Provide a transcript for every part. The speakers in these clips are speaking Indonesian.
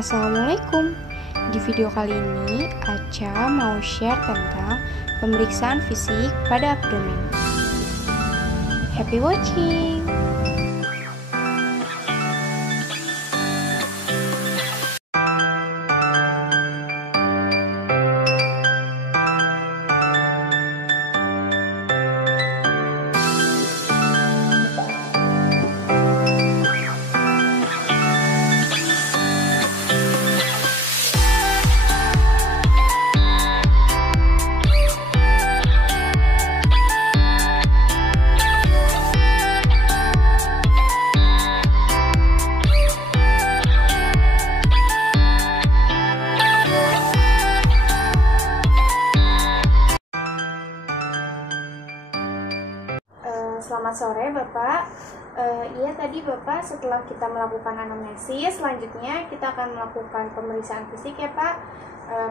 Assalamualaikum. Di video kali ini, Aca mau share tentang pemeriksaan fisik pada abdomen. Happy watching! Selamat sore Bapak. Iya tadi Bapak, setelah kita melakukan anamnesis, selanjutnya kita akan melakukan pemeriksaan fisik ya Pak.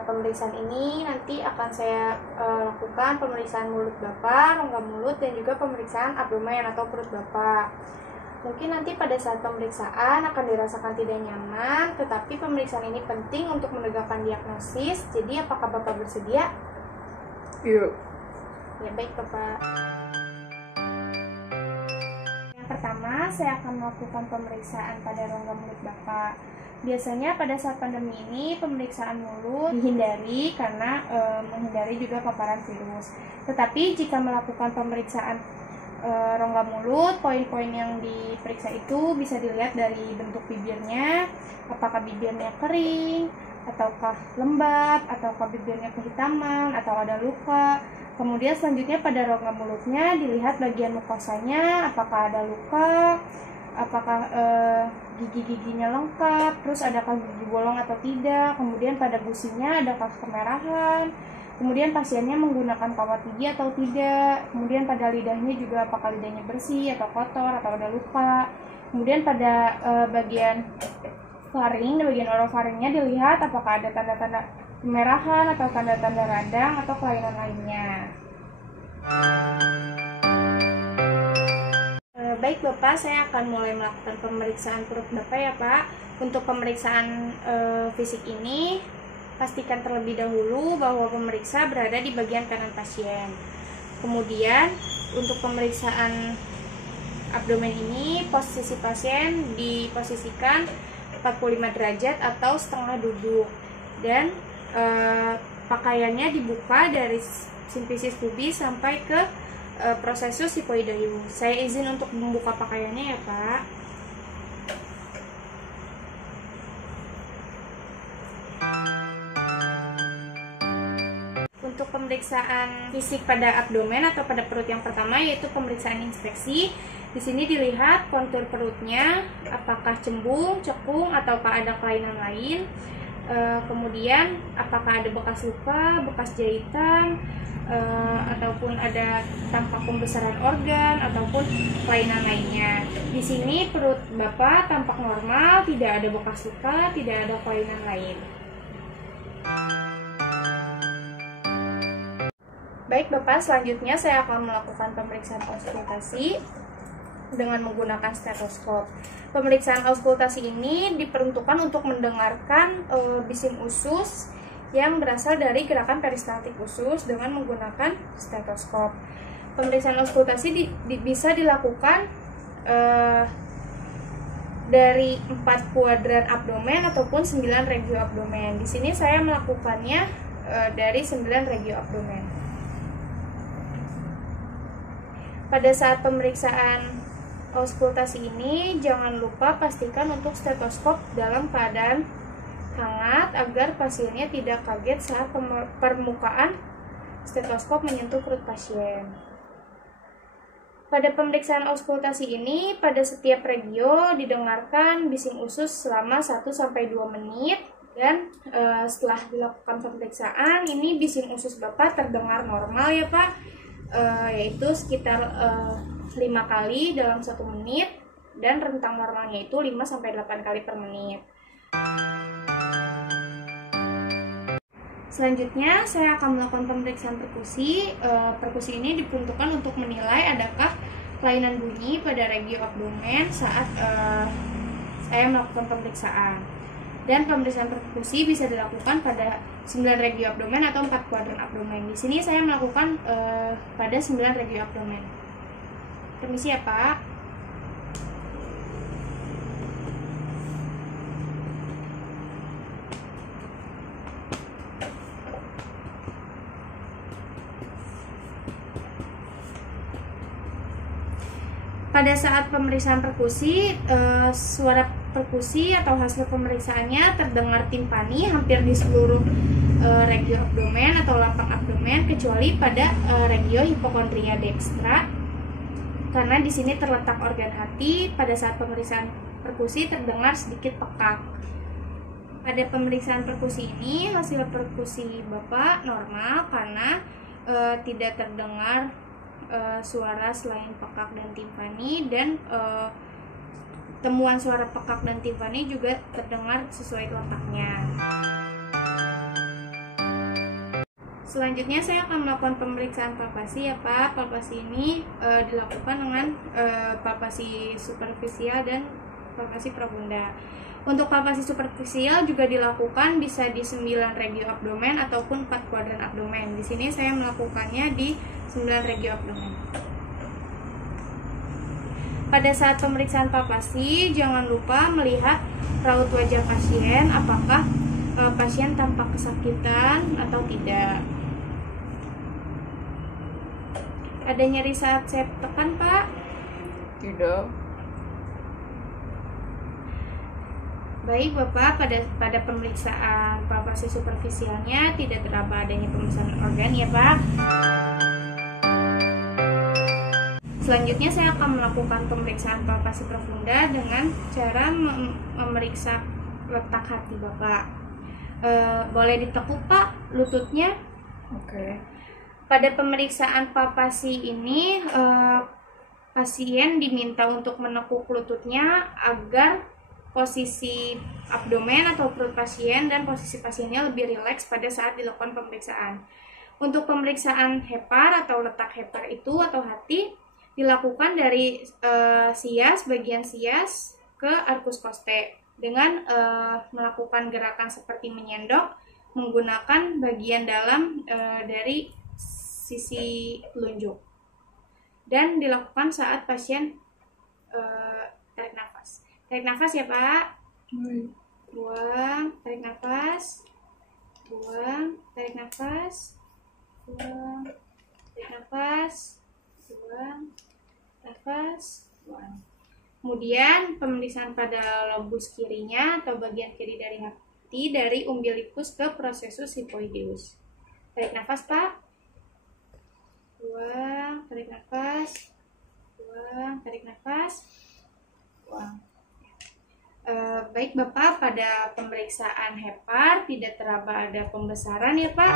Pemeriksaan ini nanti akan saya lakukan pemeriksaan mulut Bapak, rongga mulut, dan juga pemeriksaan abdomen atau perut Bapak. Mungkin nanti pada saat pemeriksaan akan dirasakan tidak nyaman, tetapi pemeriksaan ini penting untuk menegakkan diagnosis. Jadi apakah Bapak bersedia? Iya. Ya baik Bapak. Pertama, saya akan melakukan pemeriksaan pada rongga mulut Bapak. Biasanya pada saat pandemi ini, pemeriksaan mulut dihindari karena menghindari juga paparan virus. Tetapi jika melakukan pemeriksaan rongga mulut, poin-poin yang diperiksa itu bisa dilihat dari bentuk bibirnya, apakah bibirnya kering, ataukah lembab, ataukah bibirnya kehitaman, atau ada luka. Kemudian selanjutnya pada rongga mulutnya dilihat bagian mukosanya, apakah ada luka, apakah gigi-giginya lengkap, terus adakah gigi bolong atau tidak. Kemudian pada gusinya adakah kemerahan, kemudian pasiennya menggunakan kawat gigi atau tidak. Kemudian pada lidahnya juga apakah lidahnya bersih atau kotor atau ada luka. Kemudian pada bagian faring, bagian orofaringnya dilihat apakah ada tanda-tanda kemerahan atau tanda-tanda radang atau kelainan lainnya. Baik Bapak, saya akan mulai melakukan pemeriksaan perut Bapak ya Pak. Untuk pemeriksaan fisik ini, pastikan terlebih dahulu bahwa pemeriksa berada di bagian kanan pasien. Kemudian untuk pemeriksaan abdomen ini, posisi pasien diposisikan 45 derajat atau setengah duduk, dan pakaiannya dibuka dari simfisis pubis sampai ke prosesus hipoideus. Saya izin untuk membuka pakaiannya ya Pak. Untuk pemeriksaan fisik pada abdomen atau pada perut yang pertama, yaitu pemeriksaan inspeksi. Di sini dilihat kontur perutnya, apakah cembung, cekung, ataukah ada kelainan lain. Kemudian apakah ada bekas luka, bekas jahitan, ataupun ada tampak pembesaran organ ataupun kelainan lainnya. Di sini perut Bapak tampak normal, tidak ada bekas luka, tidak ada kelainan lain. Baik Bapak, selanjutnya saya akan melakukan pemeriksaan auskultasi dengan menggunakan stetoskop. Pemeriksaan auskultasi ini diperuntukkan untuk mendengarkan bising usus yang berasal dari gerakan peristaltik usus dengan menggunakan stetoskop. Pemeriksaan auskultasi bisa dilakukan dari 4 kuadran abdomen ataupun 9 regio abdomen. Di sini saya melakukannya dari 9 regio abdomen. Pada saat pemeriksaan auskultasi ini, jangan lupa pastikan untuk stetoskop dalam keadaan hangat agar pasiennya tidak kaget saat permukaan stetoskop menyentuh perut pasien. Pada pemeriksaan auskultasi ini, pada setiap regio didengarkan bising usus selama 1-2 menit, dan setelah dilakukan pemeriksaan ini bising usus Bapak terdengar normal ya Pak, yaitu sekitar 5 kali dalam 1 menit, dan rentang normalnya itu 5-8 kali per menit. Selanjutnya saya akan melakukan pemeriksaan perkusi. Perkusi ini diperuntukkan untuk menilai adakah kelainan bunyi pada regio abdomen saat saya melakukan pemeriksaan. Dan pemeriksaan perkusi bisa dilakukan pada 9 regio abdomen atau 4 kuadran abdomen. Di sini saya melakukan pada 9 regio abdomen. Permisi ya Pak. Pada saat pemeriksaan perkusi, suara perkusi atau hasil pemeriksaannya terdengar timpani hampir di seluruh regio abdomen atau lapang abdomen, kecuali pada regio hipokondria dextra, karena di sini terletak organ hati. Pada saat pemeriksaan perkusi terdengar sedikit pekak. Pada pemeriksaan perkusi ini, hasil perkusi Bapak normal karena tidak terdengar suara selain pekak dan timpani, dan temuan suara pekak dan timpani juga terdengar sesuai letaknya. Selanjutnya saya akan melakukan pemeriksaan palpasi ya Pak. Palpasi ini dilakukan dengan palpasi superficial dan palpasi profunda. Untuk palpasi superficial juga dilakukan bisa di 9 regio abdomen ataupun 4 kuadran abdomen. Di sini saya melakukannya di 9 regio abdomen. Pada saat pemeriksaan palpasi, jangan lupa melihat raut wajah pasien, apakah pasien tampak kesakitan atau tidak. Ada nyeri saat saya tekan, Pak? Tidak. Baik Bapak, pada pemeriksaan palpasi superficialnya tidak teraba adanya pembesaran organ ya Pak. Selanjutnya saya akan melakukan pemeriksaan palpasi profunda dengan cara memeriksa letak hati Bapak. Boleh ditekuk Pak lututnya? Oke. Pada pemeriksaan palpasi ini pasien diminta untuk menekuk lututnya agar posisi abdomen atau perut pasien dan posisi pasiennya lebih rileks pada saat dilakukan pemeriksaan. Untuk pemeriksaan hepar atau letak hepar itu atau hati dilakukan dari bagian sias ke arcus costae dengan melakukan gerakan seperti menyendok menggunakan bagian dalam dari sisi telunjuk, dan dilakukan saat pasien tarik nafas. Tarik nafas ya Pak. Buang, tarik nafas. Buang, tarik nafas. Buang, tarik nafas. Buang, nafas. Buang. Kemudian pemeriksaan pada lobus kirinya atau bagian kiri dari hati dari umbilicus ke processus hypoideus. Tarik nafas Pak. Buang, tarik nafas. Buang, tarik nafas. Buang. Baik Bapak, pada pemeriksaan hepar tidak teraba ada pembesaran ya Pak.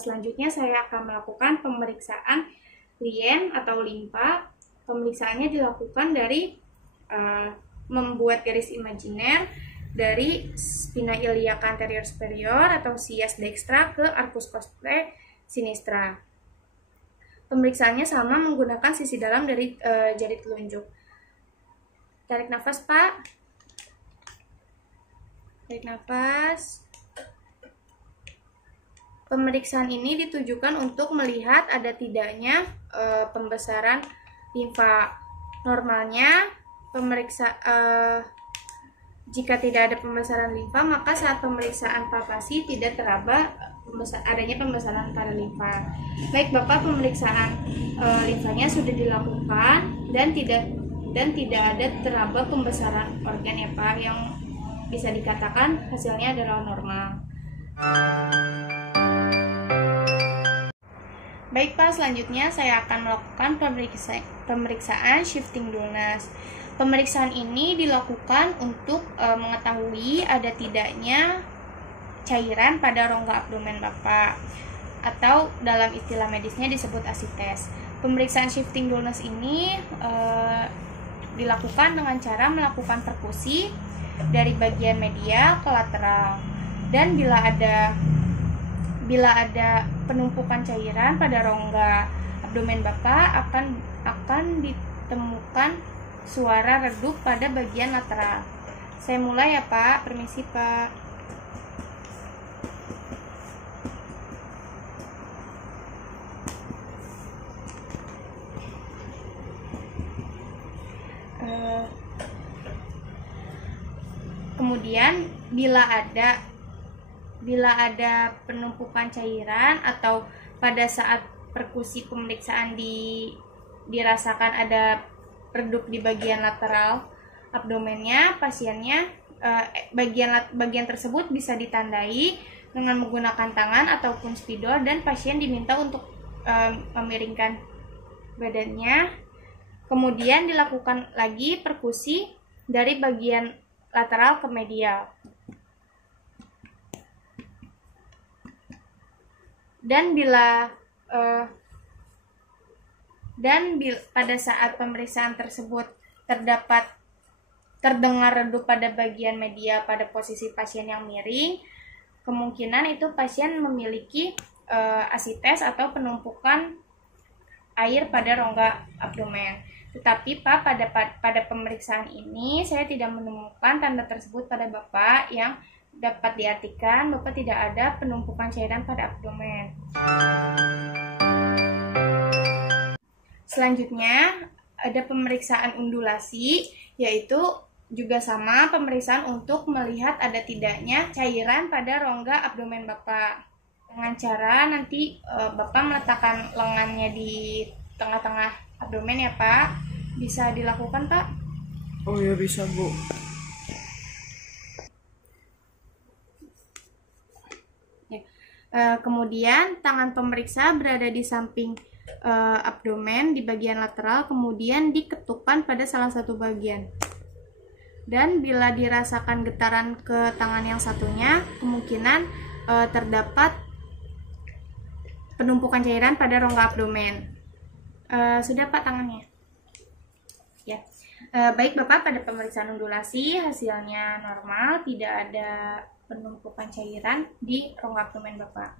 Selanjutnya saya akan melakukan pemeriksaan lien atau limpa. Pemeriksaannya dilakukan dari membuat garis imajiner dari spina iliaca anterior superior atau sias dextra ke arcus costae sinistra. Pemeriksaannya sama menggunakan sisi dalam dari jari telunjuk. Tarik nafas Pak. Tarik nafas. Pemeriksaan ini ditujukan untuk melihat ada tidaknya pembesaran limfa. Normalnya jika tidak ada pembesaran limfa, maka saat pemeriksaan palpasi tidak teraba adanya pembesaran pada limfa. Baik Bapak, pemeriksaan limfanya sudah dilakukan dan tidak ada teraba pembesaran organ ya Pak, yang bisa dikatakan hasilnya adalah normal. Baik Pak, selanjutnya saya akan melakukan pemeriksaan shifting dullness. Pemeriksaan ini dilakukan untuk mengetahui ada tidaknya cairan pada rongga abdomen Bapak, atau dalam istilah medisnya disebut asites. Pemeriksaan shifting dullness ini dilakukan dengan cara melakukan perkusi dari bagian medial ke lateral, dan bila ada penumpukan cairan pada rongga abdomen Bapak akan ditemukan suara redup pada bagian lateral. Saya mulai ya Pak, permisi Pak. Kemudian bila ada penumpukan cairan atau pada saat perkusi pemeriksaan dirasakan ada redup di bagian lateral abdomennya, pasiennya bagian tersebut bisa ditandai dengan menggunakan tangan ataupun spidol, dan pasien diminta untuk memiringkan badannya. Kemudian dilakukan lagi perkusi dari bagian lateral ke medial. Dan pada saat pemeriksaan tersebut terdengar redup pada bagian medial pada posisi pasien yang miring, kemungkinan itu pasien memiliki asites atau penumpukan air pada rongga abdomen. Tetapi Pak, pada pemeriksaan ini saya tidak menemukan tanda tersebut pada Bapak, yang dapat diartikan Bapak tidak ada penumpukan cairan pada abdomen. Selanjutnya ada pemeriksaan undulasi, yaitu juga sama pemeriksaan untuk melihat ada tidaknya cairan pada rongga abdomen Bapak. Dengan cara nanti Bapak meletakkan lengannya di tengah-tengah abdomen ya Pak. Bisa dilakukan Pak? Oh ya, bisa Bu. Kemudian tangan pemeriksa berada di samping abdomen di bagian lateral, kemudian diketukkan pada salah satu bagian. Dan bila dirasakan getaran ke tangan yang satunya, kemungkinan terdapat penumpukan cairan pada rongga abdomen. Sudah Pak tangannya? Ya. Baik Bapak, pada pemeriksaan undulasi hasilnya normal, tidak ada penumpukan cairan di rongga abdomen Bapak.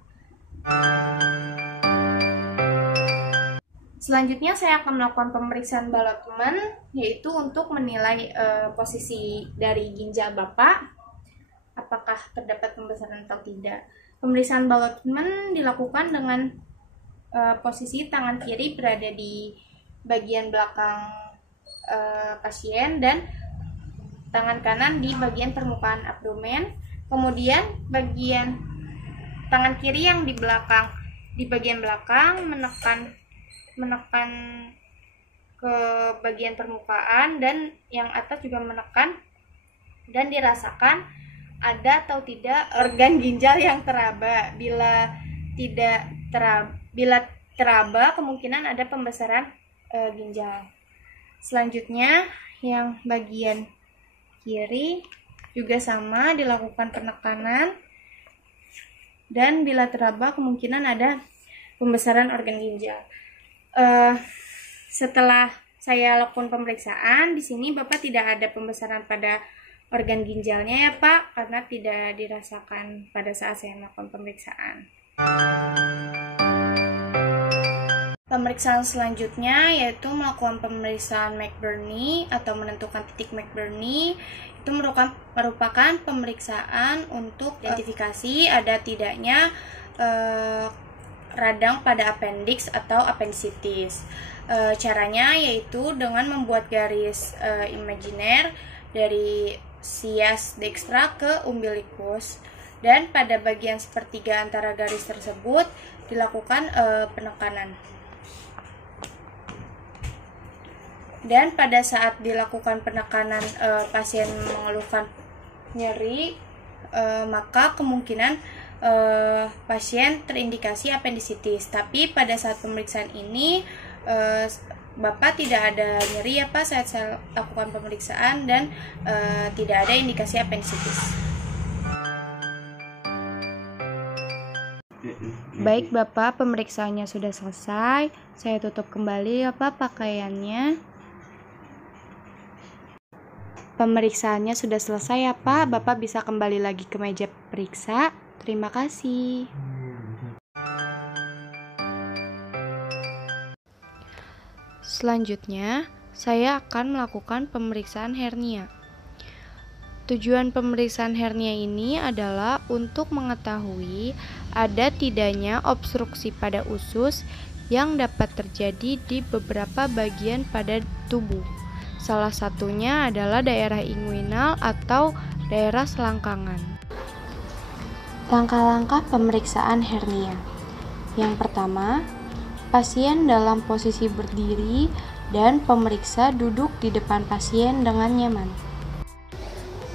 Selanjutnya saya akan melakukan pemeriksaan Ballotman, yaitu untuk menilai posisi dari ginjal Bapak, apakah terdapat pembesaran atau tidak. Pemeriksaan Ballotman dilakukan dengan posisi tangan kiri berada di bagian belakang pasien dan tangan kanan di bagian permukaan abdomen. Kemudian bagian tangan kiri yang di bagian belakang menekan ke bagian permukaan, dan yang atas juga menekan, dan dirasakan ada atau tidak organ ginjal yang teraba. Bila teraba, kemungkinan ada pembesaran ginjal. Selanjutnya yang bagian kiri juga sama, dilakukan penekanan, dan bila teraba kemungkinan ada pembesaran organ ginjal. Setelah saya lakukan pemeriksaan, di sini Bapak tidak ada pembesaran pada organ ginjalnya ya Pak, karena tidak dirasakan pada saat saya melakukan pemeriksaan. Pemeriksaan selanjutnya yaitu melakukan pemeriksaan McBurney atau menentukan titik McBurney. Itu merupakan pemeriksaan untuk identifikasi ada tidaknya radang pada appendix atau appendicitis. Caranya yaitu dengan membuat garis imajiner dari sias dextra ke umbilicus, dan pada bagian sepertiga antara garis tersebut dilakukan penekanan. Dan pada saat dilakukan penekanan pasien mengeluhkan nyeri, maka kemungkinan pasien terindikasi appendicitis. Tapi pada saat pemeriksaan ini Bapak tidak ada nyeri ya Pak saat saya lakukan pemeriksaan, dan tidak ada indikasi appendicitis. Baik Bapak, pemeriksaannya sudah selesai. Saya tutup kembali ya Pak pakaiannya. Pemeriksaannya sudah selesai ya Pak. Bapak bisa kembali lagi ke meja periksa. Terima kasih. Selanjutnya, saya akan melakukan pemeriksaan hernia. Tujuan pemeriksaan hernia ini adalah untuk mengetahui ada tidaknya obstruksi pada usus yang dapat terjadi di beberapa bagian pada tubuh. Salah satunya adalah daerah inguinal atau daerah selangkangan. Langkah-langkah pemeriksaan hernia. Yang pertama, pasien dalam posisi berdiri dan pemeriksa duduk di depan pasien dengan nyaman.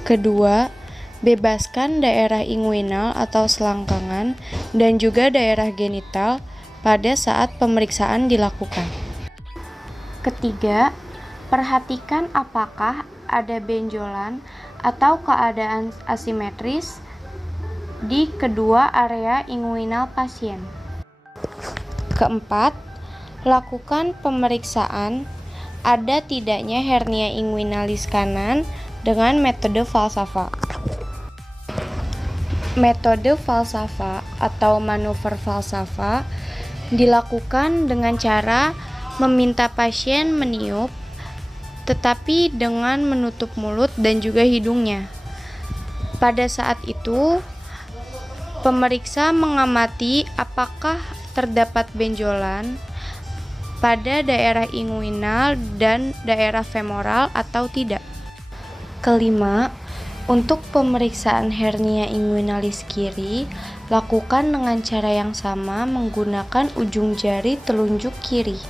Kedua, bebaskan daerah inguinal atau selangkangan dan juga daerah genital pada saat pemeriksaan dilakukan. Ketiga, perhatikan apakah ada benjolan atau keadaan asimetris di kedua area inguinal pasien. Keempat, lakukan pemeriksaan ada tidaknya hernia inguinalis kanan dengan metode Valsalva. Metode Valsalva atau manuver Valsalva dilakukan dengan cara meminta pasien meniup tetapi dengan menutup mulut dan juga hidungnya. Pada saat itu, pemeriksa mengamati apakah terdapat benjolan pada daerah inguinal dan daerah femoral atau tidak. Kelima, untuk pemeriksaan hernia inguinalis kiri, lakukan dengan cara yang sama menggunakan ujung jari telunjuk kiri.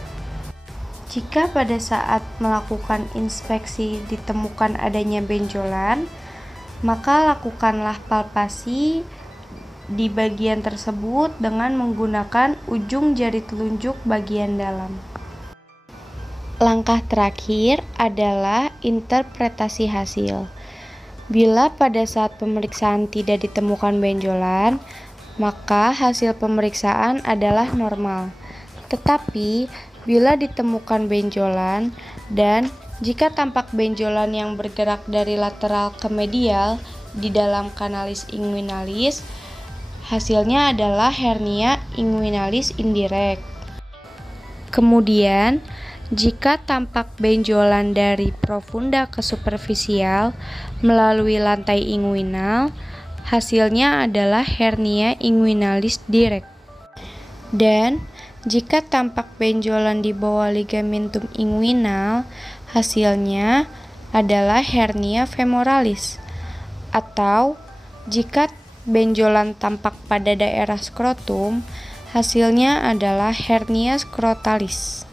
Jika pada saat melakukan inspeksi ditemukan adanya benjolan, maka lakukanlah palpasi di bagian tersebut dengan menggunakan ujung jari telunjuk bagian dalam. Langkah terakhir adalah interpretasi hasil. Bila pada saat pemeriksaan tidak ditemukan benjolan, maka hasil pemeriksaan adalah normal. Tetapi, bila ditemukan benjolan dan jika tampak benjolan yang bergerak dari lateral ke medial di dalam kanalis inguinalis, hasilnya adalah hernia inguinalis indirect. Kemudian, jika tampak benjolan dari profunda ke superficial melalui lantai inguinal, hasilnya adalah hernia inguinalis direct. Dan jika tampak benjolan di bawah ligamentum inguinal, hasilnya adalah hernia femoralis. Atau jika benjolan tampak pada daerah skrotum, hasilnya adalah hernia skrotalis.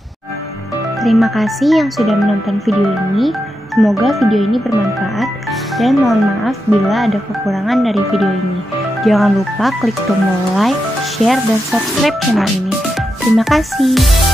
Terima kasih yang sudah menonton video ini. Semoga video ini bermanfaat dan mohon maaf bila ada kekurangan dari video ini. Jangan lupa klik tombol like, share, dan subscribe channel ini. Terima kasih.